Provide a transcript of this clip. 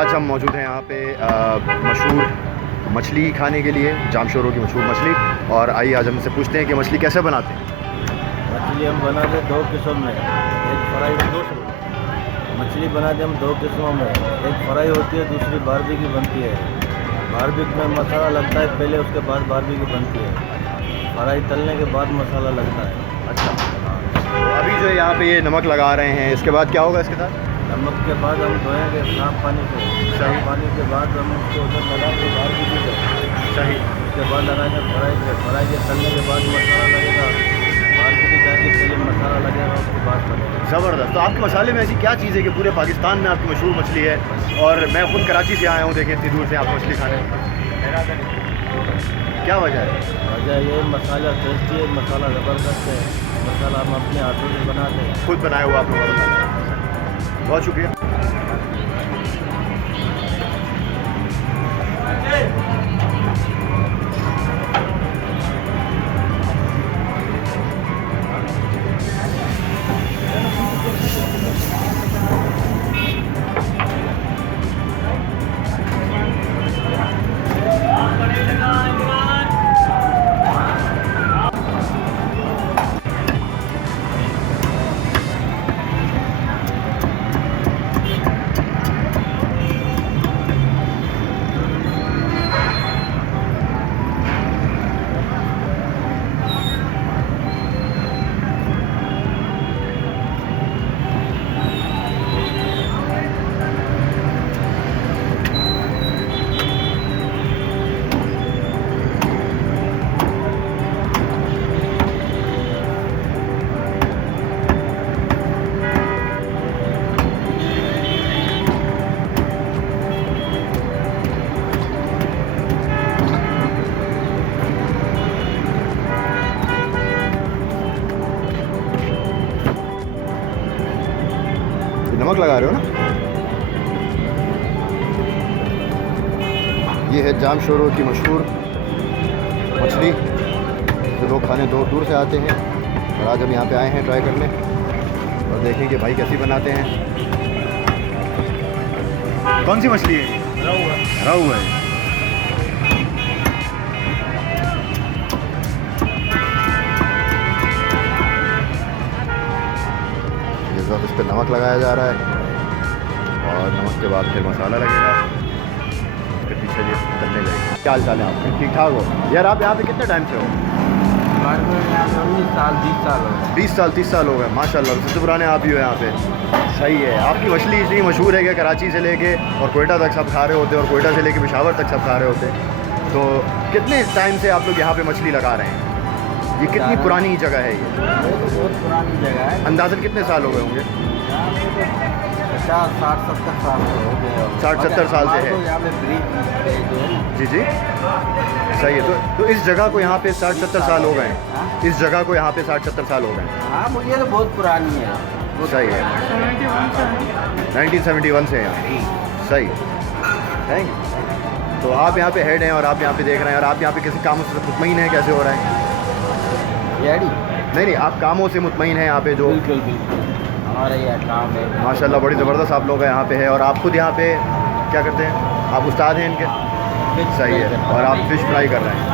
आज हम मौजूद हैं यहाँ पे मशहूर मछली खाने के लिए, जामशोरों की मशहूर मछली। और आइए आज हम इनसे पूछते हैं कि मछली कैसे बनाते हैं। मछली हम बनाते दो किस्म में, एक फ्राई मछली बनाते हम दो किस्मों में, एक फ्राई होती है, दूसरी बारबेक्यू बनती है। बारबेक्यू में मसाला लगता है पहले, उसके बाद बारबेक्यू बनती है। फ्राई तलने के बाद मसाला लगता है। अच्छा, तो अभी जो है यहाँ पे ये नमक लगा रहे हैं, इसके बाद क्या होगा? इसके साथ नमक के बाद हम धोएंगे साफ पानी से। साफ पानी के बाद हम उसको उधर लगा के बारबेक्यू करेंगे। सही। उसके बाद लगाएंगे फ्राई के तलने के बाद मसाला लगेगा। बारबेक्यू जाके पहले मसाला लगेगा, उसके बाद बनेगा। ज़बरदस्त। तो आपके मसाले में ऐसी क्या चीज़ है कि पूरे पाकिस्तान में आपकी मशहूर मछली है? और मैं खुद कराची से आया हूँ, देखें इतनी दूर से आप मछली खाने, क्या वजह है? वजह ये मसाला टेस्टी है, मसाला ज़बरदस्त है। मसाला हम अपने हाथों से बनाते हैं, खुद बनाया हुआ आप लोगों का। बहुत शुक्रिया। नमक लगा रहे हो ना? ये है जामशोरों की मशहूर मछली जो लोग खाने दूर दूर से आते हैं। और आज हम यहाँ पे आए हैं ट्राई करने और देखें कि भाई कैसी बनाते हैं। कौन सी मछली है? रहू है। इस पर नमक लगाया जा रहा है और नमक के बाद फिर मसाला लगेगा, फिर पीछे ये तलने जाएगा। क्या हाल चाल है आपके? ठीक ठाक हो? यार आप यहाँ पे कितने टाइम से हो? 19 साल 20 साल हो गए। 20 साल 30 साल हो गए, माशाल्लाह। सबसे पुराने आप ही हो यहाँ पे। सही है। आपकी मछली इतनी मशहूर है कि कराची से लेके और कोयटा तक सब खा रहे होते हैं, और कोयटा से लेके पेशावर तक सब खा रहे होते हैं। तो कितने टाइम से आप लोग यहाँ पे मछली लगा रहे हैं? ये कितनी पुरानी जगह है? ये तो बहुत पुरानी जगह है। अंदाज़न कितने साल हो गए होंगे? 50 60 70 साल से हो गए। 60 70 साल से है। यहाँ पे ब्रिज जी जी, सही है। तो इस जगह को यहाँ पे 60 70 साल हो गए हैं। इस जगह को यहाँ पे 60 70 साल हो गए हैं। हाँ, मुझे तो बहुत पुरानी है। सही है। 1971 से यहाँ। सही, थैंक यू। तो आप यहाँ पे हेड हैं और आप यहाँ पे देख रहे हैं, और आप यहाँ पे किसी कामों से मुतमईन हैं? कैसे हो रहा है? नहीं, आप कामों से मुतमईन हैं यहाँ पे? जो बिल्कुल हमारा यह काम है। माशाल्लाह बड़ी ज़बरदस्त आप लोग यहाँ पे है। और आप खुद यहाँ पे क्या करते हैं? आप उस्ताद हैं इनके? सही है। और आप फिश फ्राई कर रहे हैं।